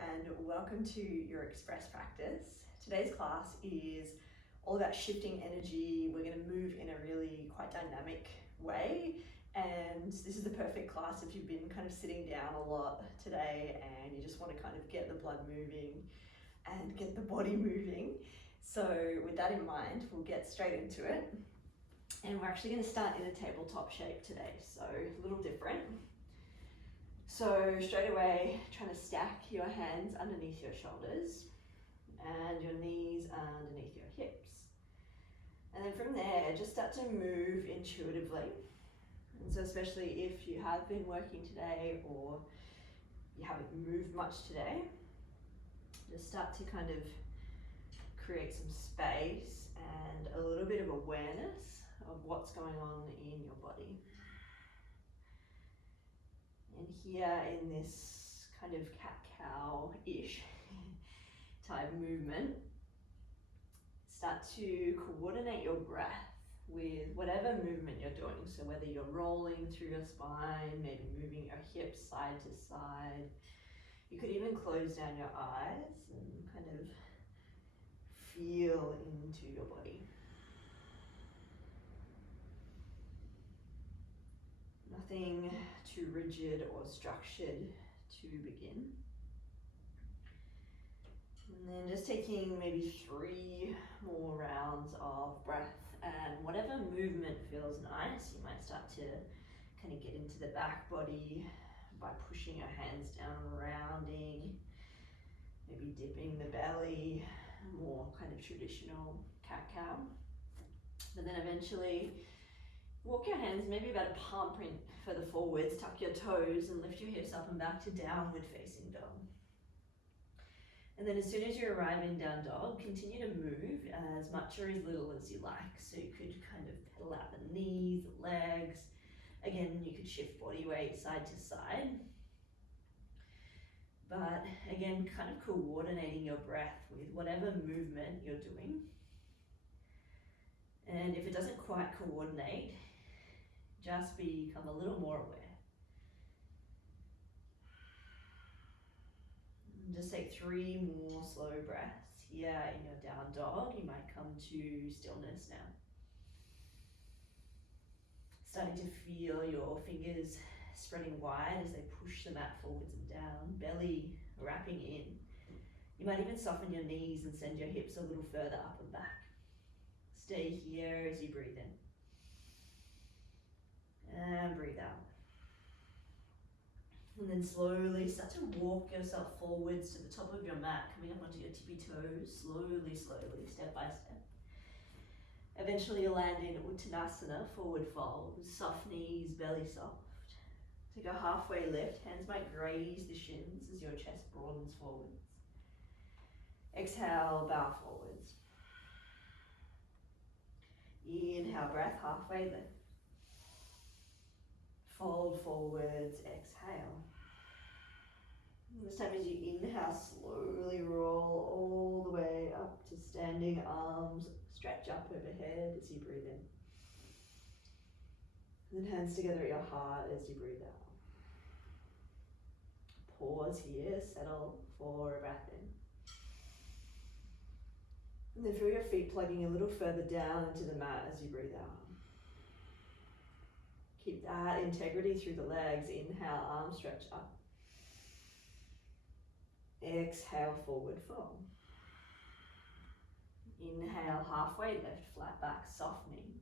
and welcome to your express practice. Today's class is all about shifting energy. We're going to move in a really quite dynamic way, and this is the perfect class if you've been kind of sitting down a lot today and you just want to kind of get the blood moving and get the body moving. So with that in mind, we'll get straight into it. And we're actually going to start in a tabletop shape today, so a little different. So straight away, trying to stack your hands underneath your shoulders and your knees underneath your hips. And then from there, just start to move intuitively. And so especially if you have been working today or you haven't moved much today, just start to kind of create some space and a little bit of awareness of what's going on in your body. And here in this kind of cat-cow-ish type movement, start to coordinate your breath with whatever movement you're doing. So whether you're rolling through your spine, maybe moving your hips side to side, you could even close down your eyes and kind of feel into your body. Nothing too rigid or structured to begin. And then just taking maybe 3 more rounds of breath, and whatever movement feels nice, you might start to kind of get into the back body by pushing your hands down, rounding, maybe dipping the belly, more kind of traditional cat-cow. But then eventually walk your hands maybe about a palm print for the forwards, tuck your toes and lift your hips up and back to downward facing dog. And then as soon as you arrive in down dog, continue to move as much or as little as you like. So you could kind of pedal out the knees, the legs. Again, you could shift body weight side to side. But again, kind of coordinating your breath with whatever movement you're doing. And if it doesn't quite coordinate, just become a little more aware. And just take 3 more slow breaths. Here in your down dog, you might come to stillness now. Starting to feel your fingers spreading wide as they push the mat forwards and down, belly wrapping in. You might even soften your knees and send your hips a little further up and back. Stay here as you breathe in. And breathe out. And then slowly start to walk yourself forwards to the top of your mat, coming up onto your tippy toes, slowly, step by step. Eventually you'll land in Uttanasana, forward fold, soft knees, belly soft. Take a halfway lift, hands might graze the shins as your chest broadens forwards. Exhale, bow forwards. Inhale, breath, halfway lift. Fold forwards, exhale. And this time as you inhale, slowly roll all the way up to standing arms. Stretch up overhead as you breathe in. And then hands together at your heart as you breathe out. Pause here, settle for a breath in. And then feel your feet plugging a little further down into the mat as you breathe out. Keep that integrity through the legs. Inhale, arms stretch up. Exhale, forward fold. Inhale, halfway lift, flat back, soft knees.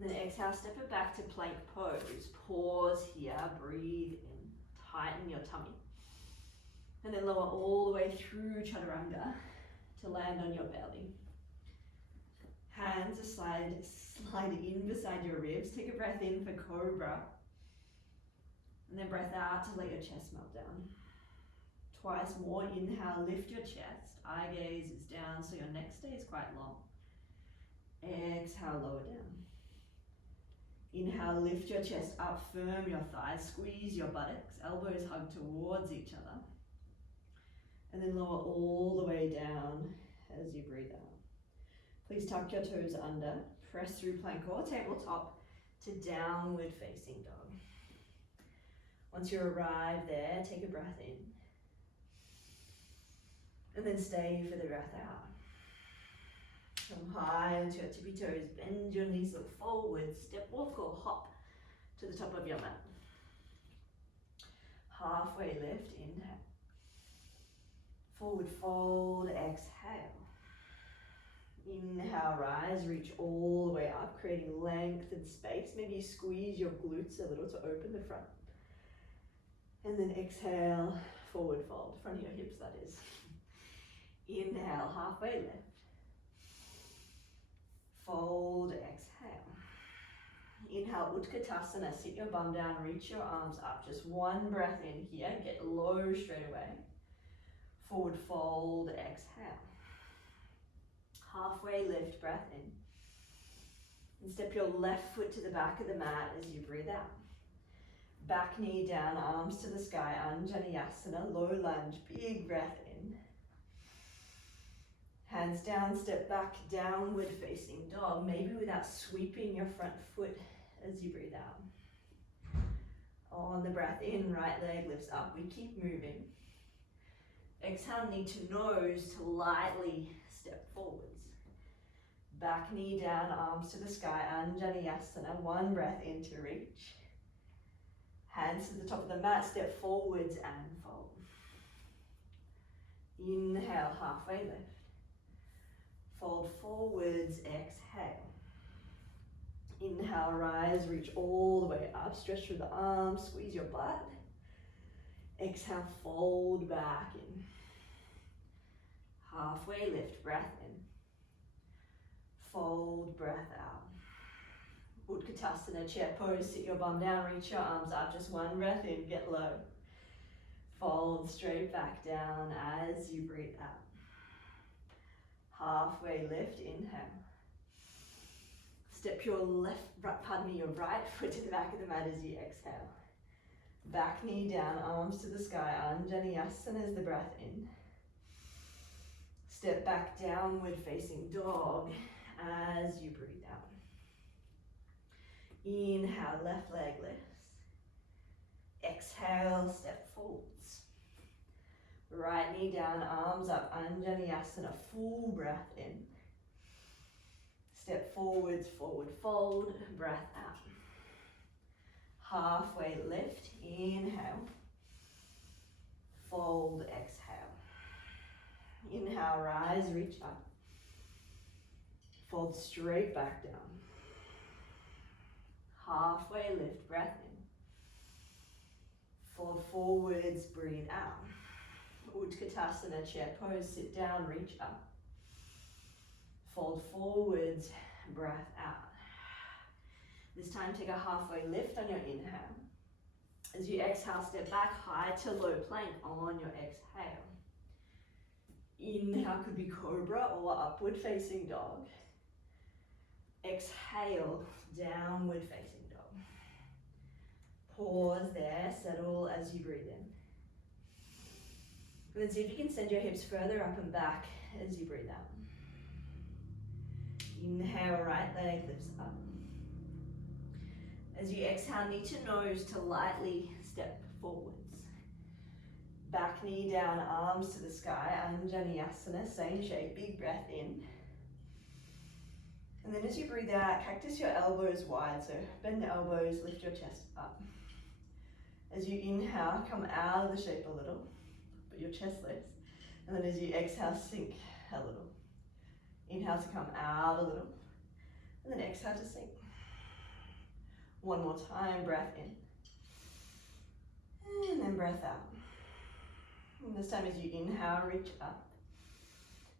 And then exhale, step it back to plank pose. Pause here, breathe in, tighten your tummy. And then lower all the way through chaturanga to land on your belly. Hands slide in beside your ribs. Take a breath in for cobra. And then breath out to let your chest melt down. Twice more. Inhale, lift your chest. Eye gaze is down so your neck stays quite long. Exhale, lower down. Inhale, lift your chest up, firm your thighs, squeeze your buttocks, elbows hug towards each other. And then lower all the way down as you breathe out. Please tuck your toes under, press through plank or tabletop to downward facing dog. Once you arrive there, take a breath in. And then stay for the breath out. Come high onto your tippy toes, bend your knees, look forward, step, walk or hop to the top of your mat. Halfway lift, inhale. Forward fold, exhale. Inhale, rise, reach all the way up, creating length and space. Maybe you squeeze your glutes a little to open the front. And then exhale, forward fold, front of your hips that is. Inhale, halfway lift. Fold, exhale. Inhale, Utkatasana, sit your bum down, reach your arms up. Just one breath in here, get low straight away. Forward fold, exhale. Halfway lift, breath in. And step your left foot to the back of the mat as you breathe out. Back knee down, arms to the sky, Koundinyasana, low lunge, big breath in. Hands down, step back, downward facing dog, maybe without sweeping your front foot as you breathe out. On the breath in, right leg lifts up, we keep moving. Exhale, knee to nose to lightly step forwards. Back knee down, arms to the sky, Koundinyasana, one breath in to reach. Hands to the top of the mat, step forwards and fold. Inhale, halfway lift. Fold forwards, exhale. Inhale, rise, reach all the way up, stretch through the arms, squeeze your butt. Exhale, fold back in. Halfway lift, breath in. Fold, breath out. Utkatasana, chair pose, sit your bum down, reach your arms up, just one breath in, get low. Fold straight back down as you breathe out. Halfway lift, inhale. Step your your right foot to the back of the mat as you exhale. Back knee down, arms to the sky, Koundinyasana as the breath in. Step back, downward facing dog as you breathe out. Inhale, left leg lifts. Exhale, step forwards. Right knee down, arms up, Koundinyasana, full breath in. Step forwards, forward fold, breath out. Halfway lift, inhale. Fold, exhale. Inhale, rise, reach up. Fold straight back down. Halfway lift, breath in. Fold forwards, breathe out. Utkatasana, chair pose, sit down, reach up. Fold forwards, breath out. This time take a halfway lift on your inhale. As you exhale, step back, high to low plank on your exhale. Inhale could be cobra or upward facing dog. Exhale, downward facing dog. Pause there, settle as you breathe in. And then see if you can send your hips further up and back as you breathe out. Inhale, right leg lifts up. As you exhale, knee to nose to lightly step forwards. Back knee down, arms to the sky, Koundinyasana, same shape, big breath in. And then as you breathe out, cactus your elbows wide, so bend the elbows, lift your chest up. As you inhale, come out of the shape a little, but your chest lifts. And then as you exhale, sink a little. Inhale to come out a little, and then exhale to sink. One more time, breath in. And then breath out. And this time as you inhale, reach up.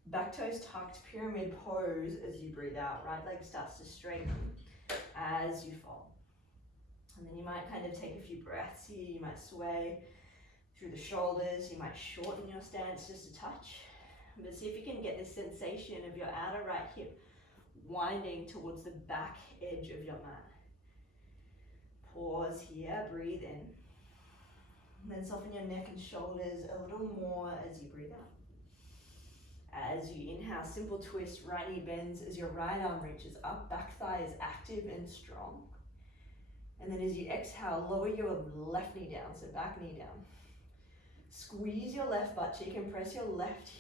Back toes tucked, pyramid pose as you breathe out. Right leg starts to straighten as you fall. And then you might kind of take a few breaths here. You might sway through the shoulders. You might shorten your stance just a touch. But see if you can get this sensation of your outer right hip winding towards the back edge of your mat. Pause here, breathe in. And then soften your neck and shoulders a little more as you breathe out. As you inhale, simple twist, right knee bends as your right arm reaches up, back thigh is active and strong. And then as you exhale, lower your left knee down, so back knee down. Squeeze your left butt cheek and press your left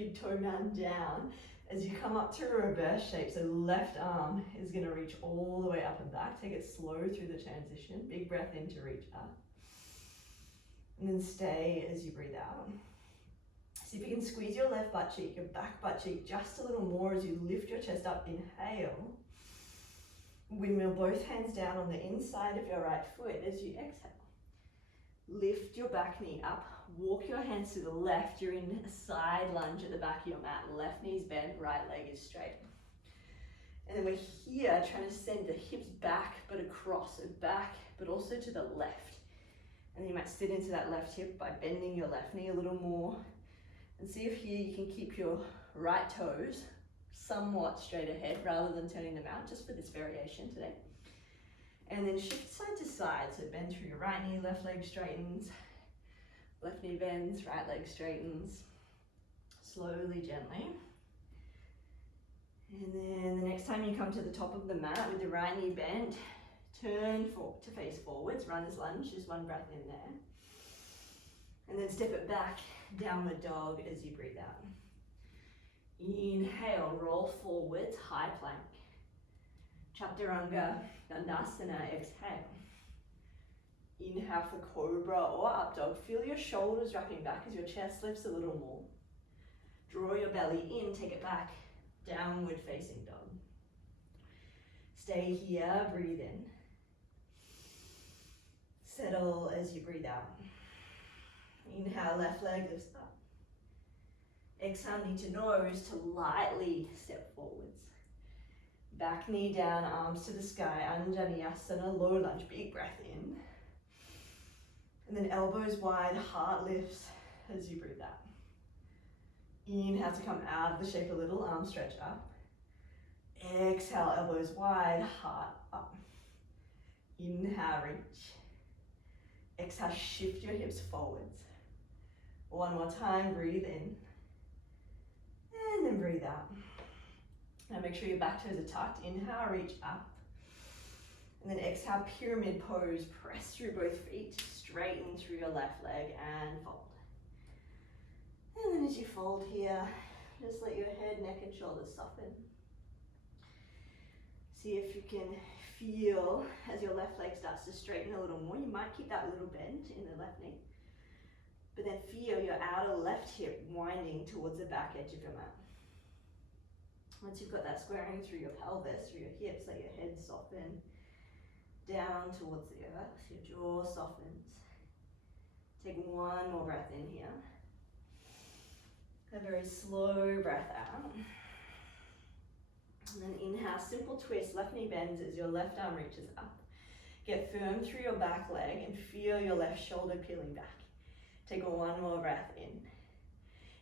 big toe mound down. As you come up to a reverse shape, so left arm is going to reach all the way up and back. Take it slow through the transition. Big breath in to reach up. And then stay as you breathe out. See if you can squeeze your left butt cheek, your back butt cheek just a little more as you lift your chest up. Inhale. Windmill both hands down on the inside of your right foot as you exhale. Lift your back knee up. Walk your hands to the left. You're in a side lunge at the back of your mat. Left knee's bent, right leg is straight. And then we're here trying to send the hips back but across, so back but also to the left. And you might sit into that left hip by bending your left knee a little more. And see if here you can keep your right toes somewhat straight ahead rather than turning them out, just for this variation today. And then shift side to side, so bend through your right knee, left leg straightens. Left knee bends, right leg straightens. Slowly, gently. And then the next time you come to the top of the mat with the right knee bent, turn to face forwards, runner's lunge, just one breath in there. And then step it back, downward dog as you breathe out. Inhale, roll forwards, high plank. Chapasana Koundinyasana, exhale. Inhale for cobra or up dog. Feel your shoulders wrapping back as your chest lifts a little more. Draw your belly in, take it back. Downward facing dog. Stay here, breathe in. Settle as you breathe out. Inhale, left leg lifts up. Exhale, knee to nose to lightly step forwards. Back knee down, arms to the sky, Koundinyasana, low lunge, big breath in. And then elbows wide, heart lifts as you breathe out. Inhale to come out of the shape a little, arms stretch up. Exhale, elbows wide, heart up. Inhale, reach. Exhale, shift your hips forwards. One more time, breathe in. And then breathe out. Now make sure your back toes are tucked. Inhale, reach up. And then exhale, pyramid pose. Press through both feet. Straighten through your left leg and fold. And then as you fold here, just let your head, neck and shoulders soften. See if you can feel as your left leg starts to straighten a little more. You might keep that little bend in the left knee. But then feel your outer left hip winding towards the back edge of your mat. Once you've got that squaring through your pelvis, through your hips, let your head soften down towards the earth. Your jaw softens. Take one more breath in here. A very slow breath out. And then inhale, simple twist, left knee bends as your left arm reaches up. Get firm through your back leg and feel your left shoulder peeling back. Take one more breath in.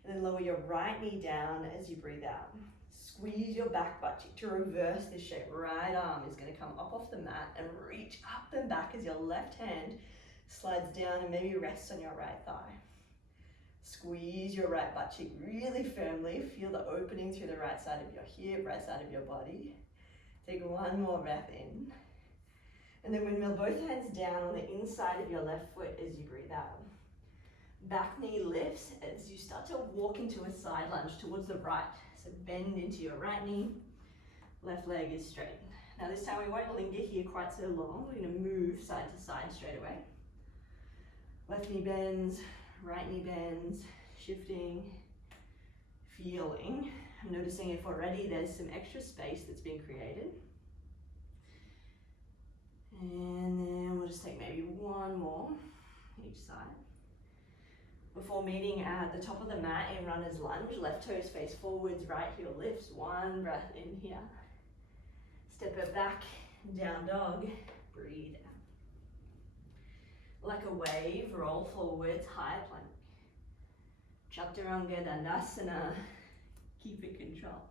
And then lower your right knee down as you breathe out. Squeeze your back butt cheek to reverse this shape. Right arm is going to come up off the mat and reach up and back as your left hand slides down and maybe rests on your right thigh. Squeeze your right butt cheek really firmly. Feel the opening through the right side of your hip, right side of your body. Take one more breath in. And then windmill both hands down on the inside of your left foot as you breathe out. Back knee lifts as you start to walk into a side lunge towards the right. So bend into your right knee, left leg is straight. Now this time we won't linger here quite so long. We're going to move side to side straight away. Left knee bends, right knee bends, shifting, feeling. I'm noticing if already there's some extra space that's been created. And then we'll just take maybe one more each side. Before meeting at the top of the mat in runner's lunge, left toes face forwards, right heel lifts. One breath in here. Step it back, down dog, breathe out. Like a wave, roll forwards, high plank. Chapasana Koundinyasana, keep it control.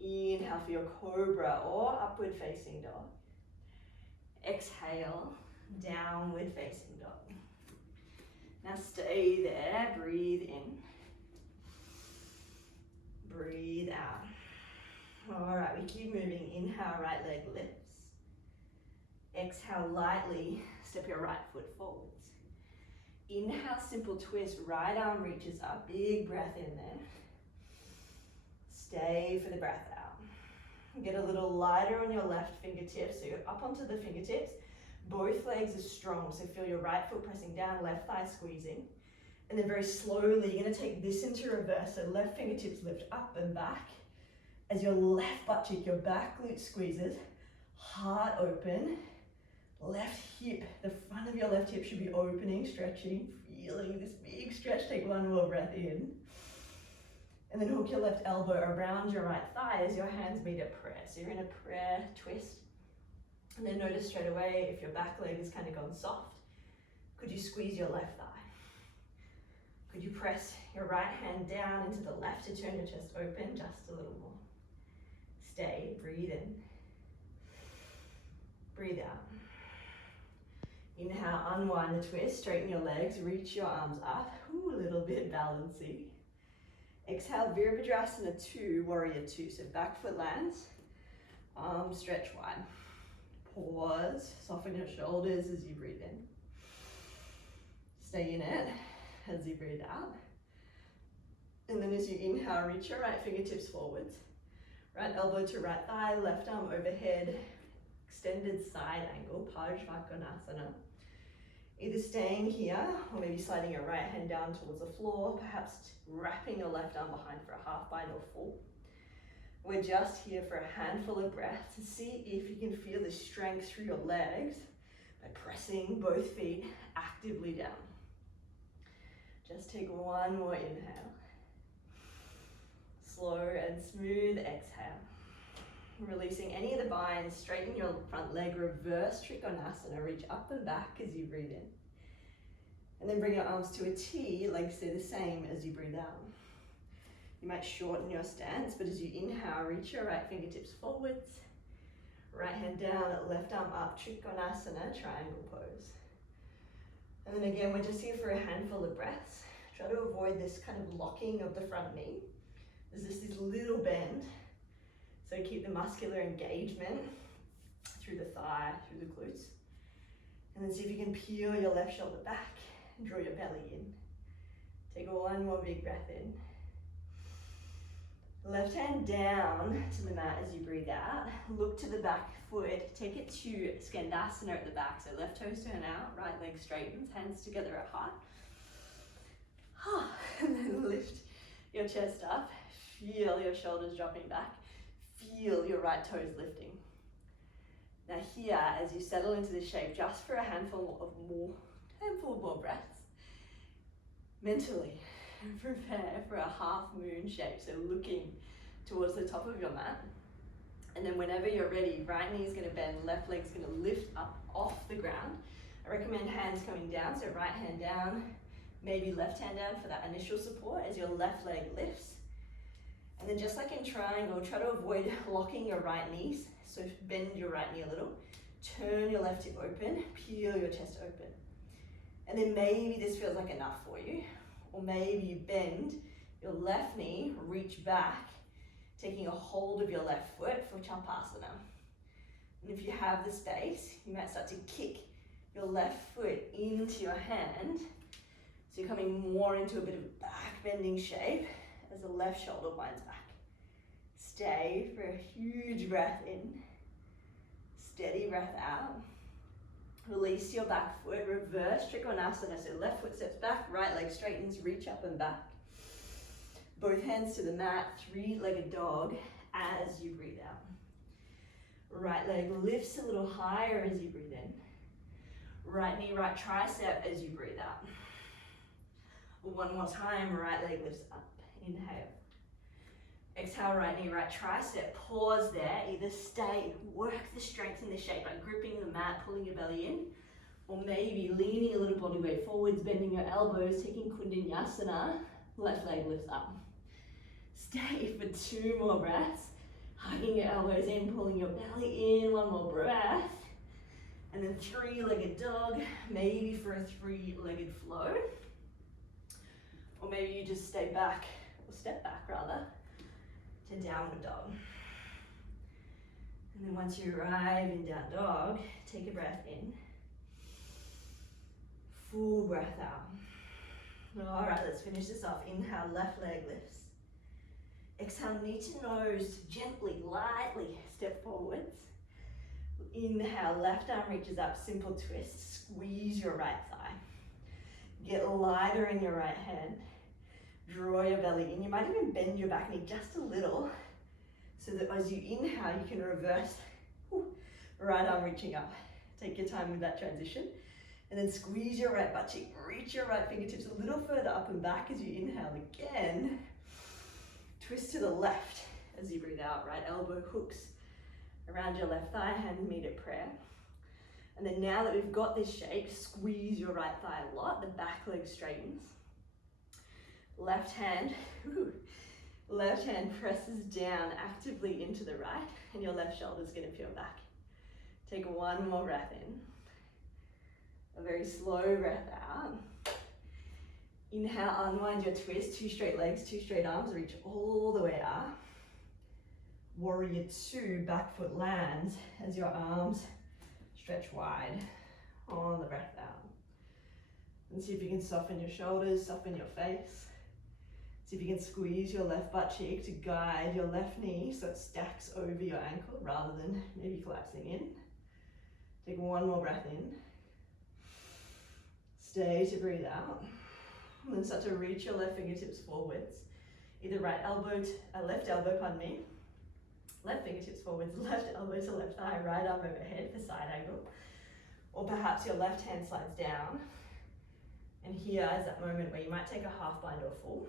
Inhale for your cobra or upward facing dog. Exhale, downward facing dog. Now stay there, breathe in. Breathe out. All right, we keep moving. Inhale, right leg lifts. Exhale, lightly step your right foot forwards. Inhale, simple twist, right arm reaches up, big breath in there. Stay for the breath out. Get a little lighter on your left fingertips, so you're up onto the fingertips. Both legs are strong, so feel your right foot pressing down, left thigh squeezing. And then very slowly, you're gonna take this into reverse, so left fingertips lift up and back. As your left butt cheek, your back glute squeezes, heart open, left hip, the front of your left hip should be opening, stretching, feeling this big stretch. Take one more breath in. And then hook your left elbow around your right thigh as your hands meet at prayer. So you're in a prayer twist. And then notice straight away if your back leg has kind of gone soft, could you squeeze your left thigh? Could you press your right hand down into the left to turn your chest open just a little more? Stay, breathe in. Breathe out. Inhale, unwind the twist, straighten your legs, reach your arms up. Ooh, a little bit balancy. Exhale, Virabhadrasana 2, Warrior 2. So back foot lands, arms stretch wide. Pause, soften your shoulders as you breathe in. Stay in it as you breathe out. And then as you inhale, reach your right fingertips forwards. Right elbow to right thigh, left arm overhead, extended side angle, Parsvakonasana. Either staying here or maybe sliding your right hand down towards the floor, perhaps wrapping your left arm behind for a half bind or full. We're just here for a handful of breaths to see if you can feel the strength through your legs by pressing both feet actively down. Just take one more inhale. Slow and smooth exhale. Releasing any of the binds, straighten your front leg, reverse Trikonasana, reach up and back as you breathe in. And then bring your arms to a T, legs stay the same as you breathe out. You might shorten your stance, but as you inhale, reach your right fingertips forwards, right hand down, left arm up, Trikonasana, triangle pose. And then again, we're just here for a handful of breaths. Try to avoid this kind of locking of the front knee. There's just this little bend. So keep the muscular engagement through the thigh, through the glutes. And then see if you can peel your left shoulder back and draw your belly in. Take one more big breath in. Left hand down to the mat as you breathe out. Look to the back foot. Take it to Skandasana at the back. So left toes turn out, right leg straightens, hands together at heart. And then lift your chest up. Feel your shoulders dropping back. Feel your right toes lifting. Now here, as you settle into this shape, just for a handful more breaths, mentally prepare for a half moon shape. So looking towards the top of your mat. And then whenever you're ready, right knee is going to bend, left leg's going to lift up off the ground. I recommend hands coming down, so right hand down, maybe left hand down for that initial support as your left leg lifts. And then just like in triangle, try to avoid locking your right knees. So bend your right knee a little, turn your left hip open, peel your chest open. And then maybe this feels like enough for you. Or maybe you bend your left knee, reach back, taking a hold of your left foot for Chapasana. And if you have the space, you might start to kick your left foot into your hand. So you're coming more into a bit of back bending shape as the left shoulder winds back. Stay for a huge breath in. Steady breath out. Release your back foot, reverse Trikonasana. So left foot steps back, right leg straightens, reach up and back. Both hands to the mat, three-legged dog as you breathe out. Right leg lifts a little higher as you breathe in. Right knee, right tricep as you breathe out. One more time, right leg lifts up. Inhale. Exhale, right knee, right tricep. Pause there. Either stay, work the strength in the shape by gripping the mat, pulling your belly in, or maybe leaning a little body weight forwards, bending your elbows, taking Koundinyasana. Left leg lifts up. Stay for 2 more breaths. Hugging your elbows in, pulling your belly in. One more breath. And then three-legged dog, maybe for a three-legged flow. Or maybe you just stay back, or step back rather, to downward dog. And then once you arrive in down dog, take a breath in. Full breath out. All right, let's finish this off. Inhale, left leg lifts. Exhale, knee to nose, gently, lightly step forwards. Inhale, left arm reaches up, simple twist. Squeeze your right thigh. Get lighter in your right hand. Draw your belly in. You might even bend your back knee just a little so that as you inhale, you can reverse. Right arm reaching up. Take your time with that transition. And then squeeze your right butt cheek. Reach your right fingertips a little further up and back as you inhale again. Twist to the left as you breathe out. Right elbow hooks around your left thigh, hands meet at prayer. And then now that we've got this shape, squeeze your right thigh a lot. The back leg straightens. Left hand presses down actively into the right, and your left shoulder's going to peel back. Take one more breath in. A very slow breath out. Inhale, unwind your twist, 2 straight legs, 2 straight arms, reach all the way up. Warrior 2, back foot lands as your arms stretch wide on the breath out. And see if you can soften your shoulders, soften your face. See if you can squeeze your left butt cheek to guide your left knee so it stacks over your ankle rather than maybe collapsing in. Take one more breath in. Stay to breathe out. And then start to reach your left fingertips forwards. Either left elbow, left fingertips forwards, left elbow to left thigh, right arm overhead for side angle. Or perhaps your left hand slides down. And here is that moment where you might take a half bind or full.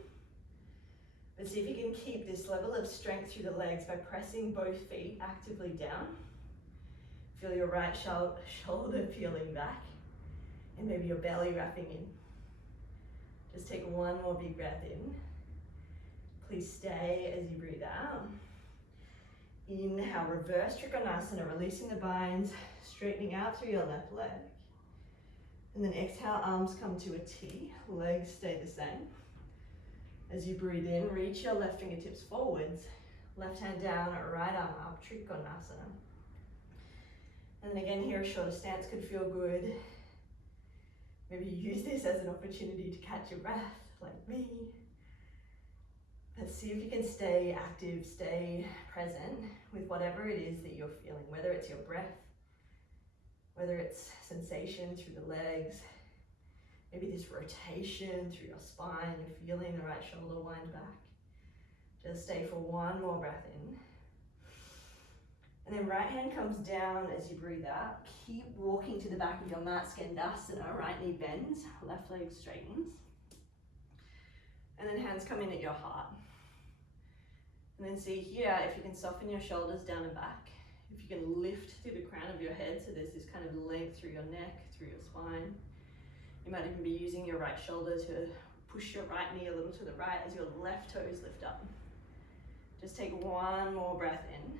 But see if you can keep this level of strength through the legs by pressing both feet actively down. Feel your right shoulder peeling back. And maybe your belly wrapping in. Just take one more big breath in. Please stay as you breathe out. Inhale, reverse Trikonasana, releasing the binds, straightening out through your left leg. And then exhale, arms come to a T, legs stay the same. As you breathe in, reach your left fingertips forwards, left hand down, right arm up, Trikonasana. And then again here, a shorter stance could feel good. Maybe use this as an opportunity to catch your breath, like me. Let's see if you can stay active, stay present with whatever it is that you're feeling, whether it's your breath, whether it's sensation through the legs, maybe this rotation through your spine, you're feeling the right shoulder wind back. Just stay for one more breath in. And then right hand comes down as you breathe out. Keep walking to the back of your mat, Skandasana, right knee bends, left leg straightens. And then hands come in at your heart. And then see here, if you can soften your shoulders down and back. If you can lift through the crown of your head, so there's this kind of length through your neck, through your spine. You might even be using your right shoulder to push your right knee a little to the right as your left toes lift up. Just take one more breath in.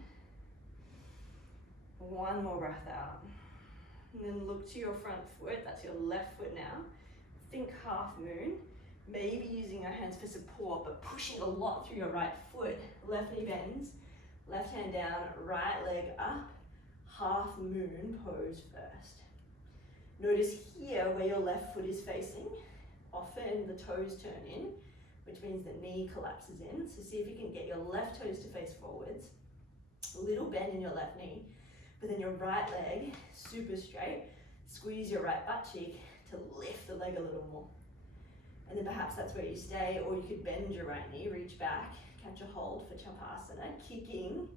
One more breath out. And then look to your front foot, that's your left foot now. Think half moon. Maybe using your hands for support, but pushing a lot through your right foot. Left knee bends, left hand down, right leg up, half moon pose first. Notice here where your left foot is facing. Often the toes turn in, which means the knee collapses in. So see if you can get your left toes to face forwards. A little bend in your left knee, but then your right leg super straight. Squeeze your right butt cheek to lift the leg a little more. And then perhaps that's where you stay, or you could bend your right knee, reach back, catch a hold for Chapasana, kicking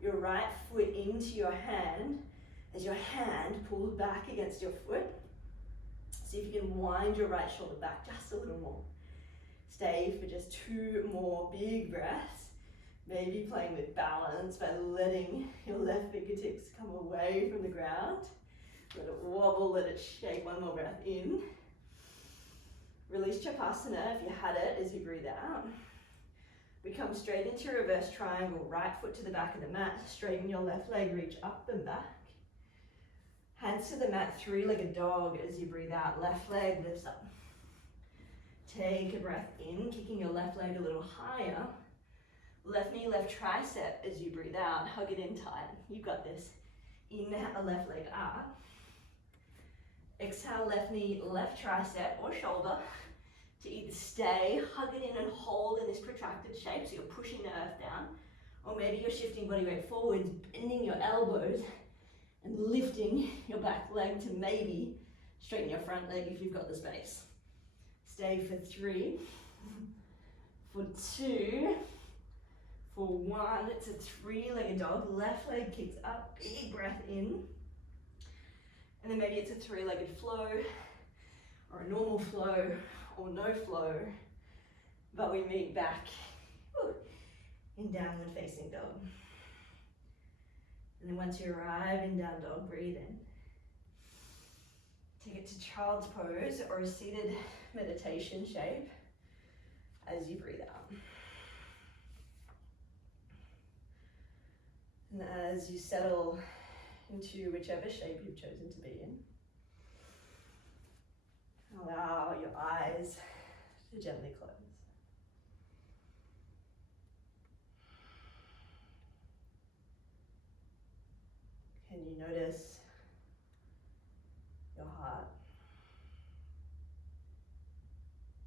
your right foot into your hand as your hand pulls back against your foot. See if you can wind your right shoulder back just a little more. Stay for just 2 more big breaths. Maybe playing with balance by letting your left fingertips come away from the ground. Let it wobble, let it shake. One more breath in. Release Chapasana if you had it as you breathe out. We come straight into reverse triangle, right foot to the back of the mat. Straighten your left leg, reach up and back. Hands to the mat, 3-legged dog as you breathe out. Left leg lifts up. Take a breath in, kicking your left leg a little higher. Left knee, left tricep as you breathe out. Hug it in tight. You got this. Inhale, left leg up. Exhale, left knee, left tricep or shoulder. to either stay, hug it in and hold in this protracted shape, so you're pushing the earth down, or maybe you're shifting body weight forwards, bending your elbows and lifting your back leg to maybe straighten your front leg if you've got the space. Stay for 3, for 2, for 1. It's a 3-legged dog. Left leg kicks up, big breath in. And then maybe it's a 3-legged flow, or a normal flow, or no flow. But we meet back in downward facing dog. And then once you arrive in down dog, breathe in. Take it to child's pose or a seated meditation shape as you breathe out. And as you settle into whichever shape you've chosen to be in, allow your eyes to gently close. Can you notice your heart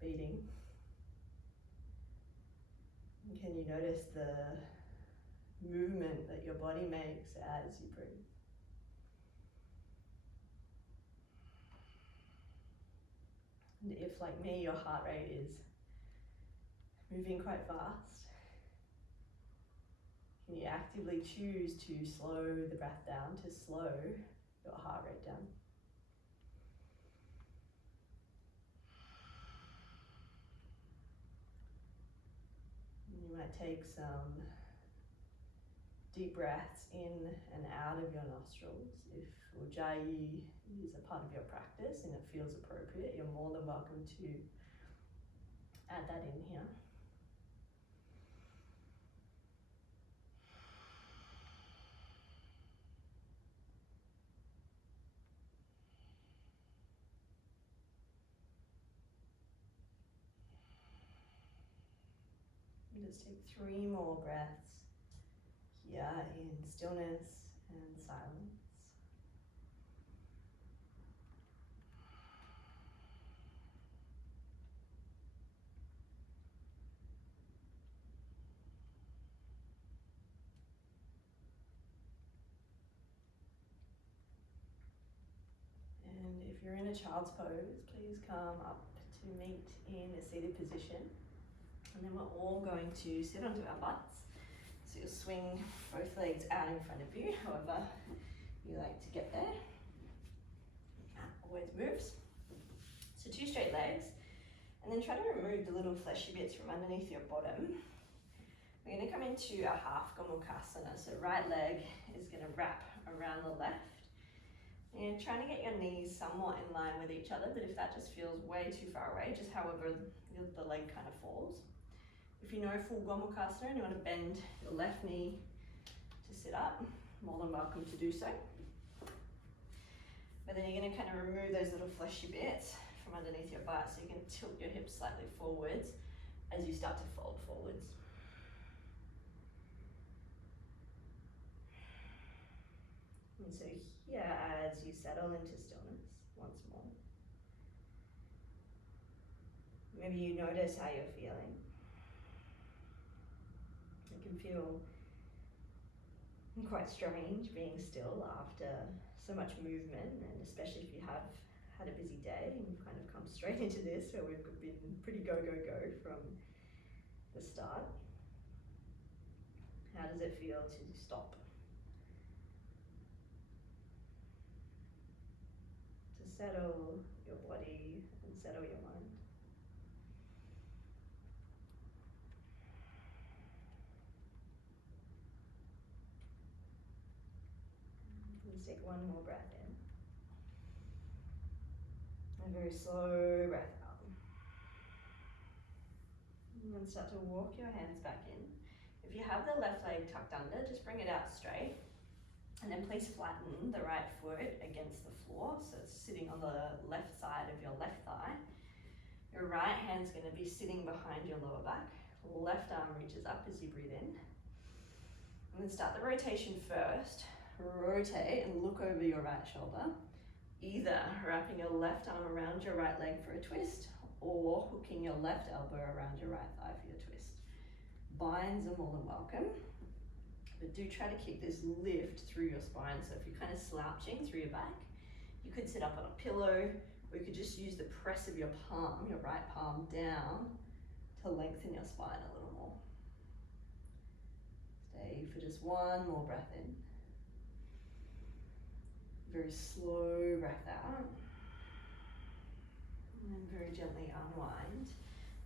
beating? And can you notice the movement that your body makes as you breathe? And if, like me, your heart rate is moving quite fast, can you actively choose to slow the breath down, to slow your heart rate down? And you might take some deep breaths in and out of your nostrils. If Ujjayi is a part of your practice and it feels appropriate, you're more than welcome to add that in here. And just take 3 more breaths here in stillness and silence. And if you're in a child's pose, please come up to meet in a seated position. And then we're all going to sit onto our butts. So you'll swing both legs out in front of you, however you like to get there. That always moves. So 2 straight legs. And then try to remove the little fleshy bits from underneath your bottom. We're going to come into a half Gomukhasana. So right leg is going to wrap around the left. And trying to get your knees somewhat in line with each other, but if that just feels way too far away, just however the leg kind of falls. If you know full Gomukhasana and you want to bend your left knee to sit up, more than welcome to do so. But then you're going to kind of remove those little fleshy bits from underneath your butt, so you can tilt your hips slightly forwards as you start to fold forwards. And so here, as you settle into stillness once more, maybe you notice how you're feeling. It can feel quite strange being still after so much movement, and especially if you have had a busy day and you've kind of come straight into this where we've been pretty go from the start. How does it feel to stop? To settle your body and settle your mind. Let's take 1 more breath in. And very slow breath out. And then start to walk your hands back in. If you have the left leg tucked under, just bring it out straight. And then please flatten the right foot against the floor, so it's sitting on the left side of your left thigh. Your right hand's going to be sitting behind your lower back. Left arm reaches up as you breathe in. And then start the rotation first. Rotate and look over your right shoulder, either wrapping your left arm around your right leg for a twist or hooking your left elbow around your right thigh for your twist. Binds are more than welcome, but do try to keep this lift through your spine. So if you're kind of slouching through your back, you could sit up on a pillow, or you could just use the press of your palm, your right palm down, to lengthen your spine a little more. Stay for just one more breath in. Very slow breath out. And then very gently unwind.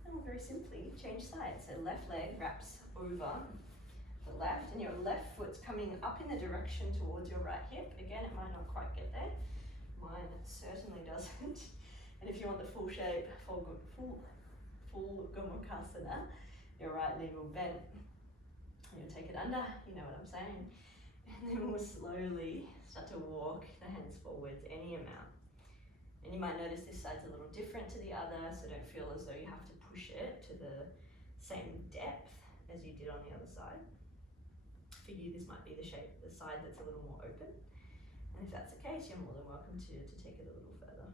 And we'll very simply change sides. So left leg wraps over the left, and your left foot's coming up in the direction towards your right hip. Again, it might not quite get there. Mine certainly doesn't. And if you want the full shape, full Gomukhasana, your right knee will bend. You'll take it under, you know what I'm saying. And then we'll slowly start to walk the hands forwards any amount. And you might notice this side's a little different to the other, so don't feel as though you have to push it to the same depth as you did on the other side. For you, this might be the side that's a little more open. And if that's the case, you're more than welcome to take it a little further.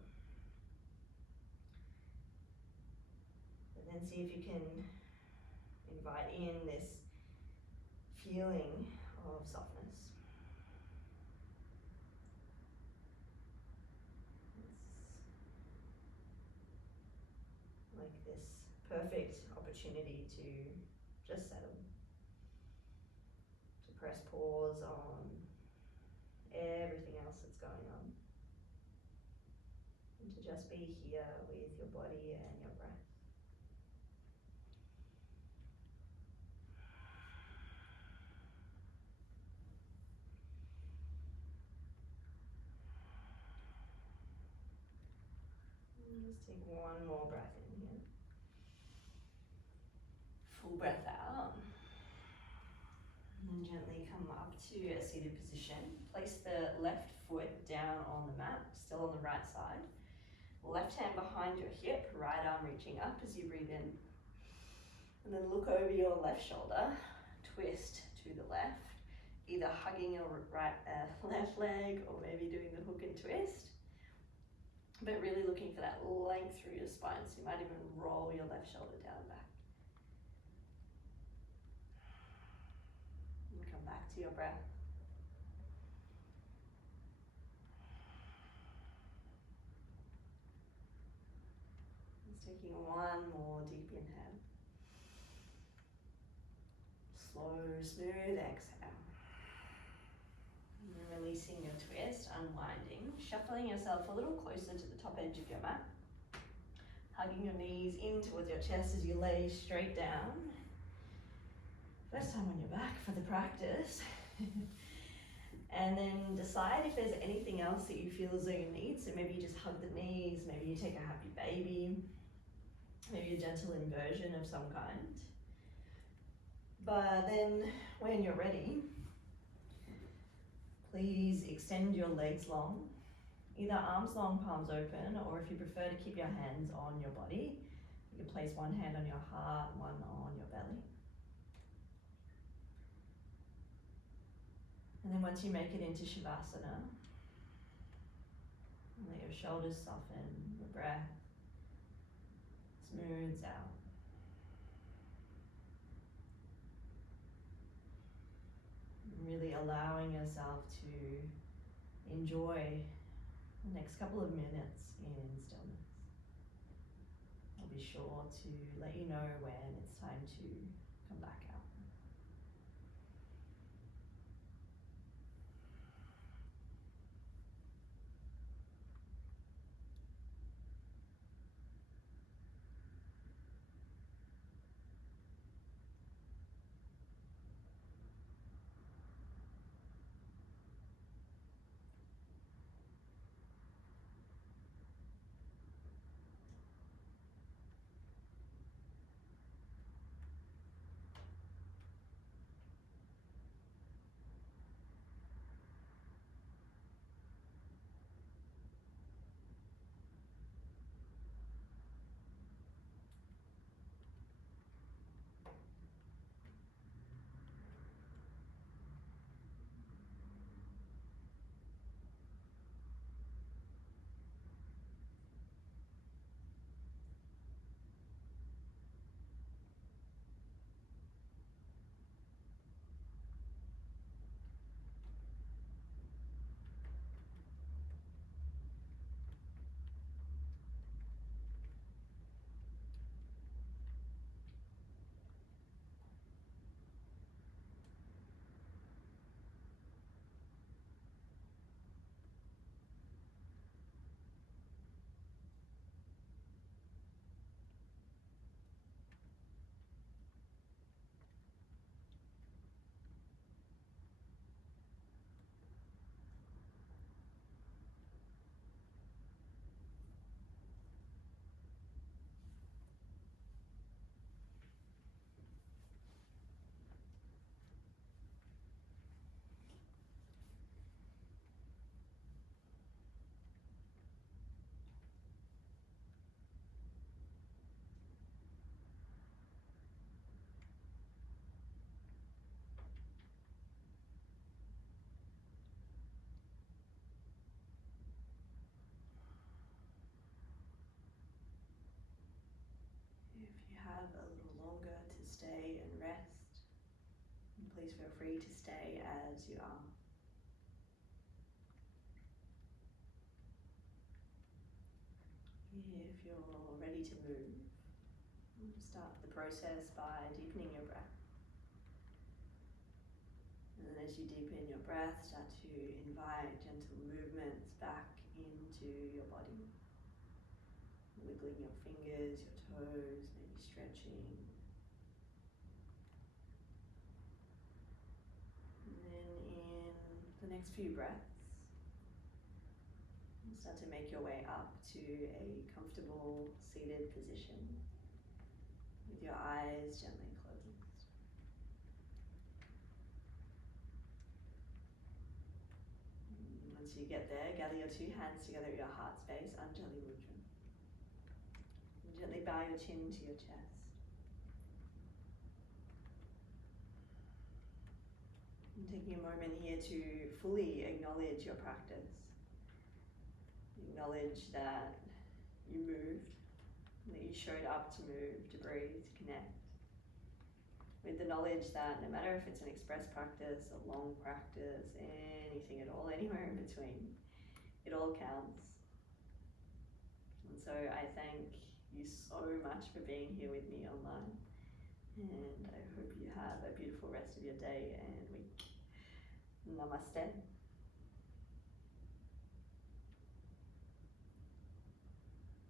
And then see if you can invite in this feeling of softness. It's like this perfect opportunity to just settle, to press pause on everything else that's going on, and to just be here with your body and your breath. Just take one more breath in here. Full breath out. And then gently come up to a seated position. Place the left foot down on the mat, still on the right side. Left hand behind your hip, right arm reaching up as you breathe in. And then look over your left shoulder, twist to the left, either hugging your left leg or maybe doing the hook and twist. But really looking for that length through your spine, so you might even roll your left shoulder down and back. And come back to your breath. Just taking one more deep inhale. Slow, smooth exhale. And then releasing your twist, unwinding, shuffling yourself a little closer to the top edge of your mat. Hugging your knees in towards your chest as you lay straight down. First time on your back for the practice. And then decide if there's anything else that you feel as though you need. So maybe you just hug the knees, maybe you take a happy baby, maybe a gentle inversion of some kind. But then when you're ready, please extend your legs long, either arms long, palms open, or if you prefer to keep your hands on your body, you can place one hand on your heart, one on your belly. And then once you make it into Shavasana, let your shoulders soften, your breath smooths out. Really allowing yourself to enjoy the next couple of minutes in stillness. I'll be sure to let you know when it's time to come back out. stay and rest. And please feel free to stay as you are. If you're ready to move, start the process by deepening your breath. And then as you deepen your breath, start to invite gentle movements back into your body. Wiggling your fingers, your toes, maybe stretching. And then in the next few breaths, start to make your way up to a comfortable seated position with your eyes gently closed. And once you get there, gather your two hands together at your heart space, Anjali Mudra. And gently bow your chin to your chest. And taking a moment here to fully acknowledge your practice. Acknowledge that you moved, that you showed up to move, to breathe, to connect. With the knowledge that no matter if it's an express practice, a long practice, anything at all, anywhere in between, it all counts. And so I thank you so much for being here with me online. And I hope you have a beautiful rest of your day and week. Namaste.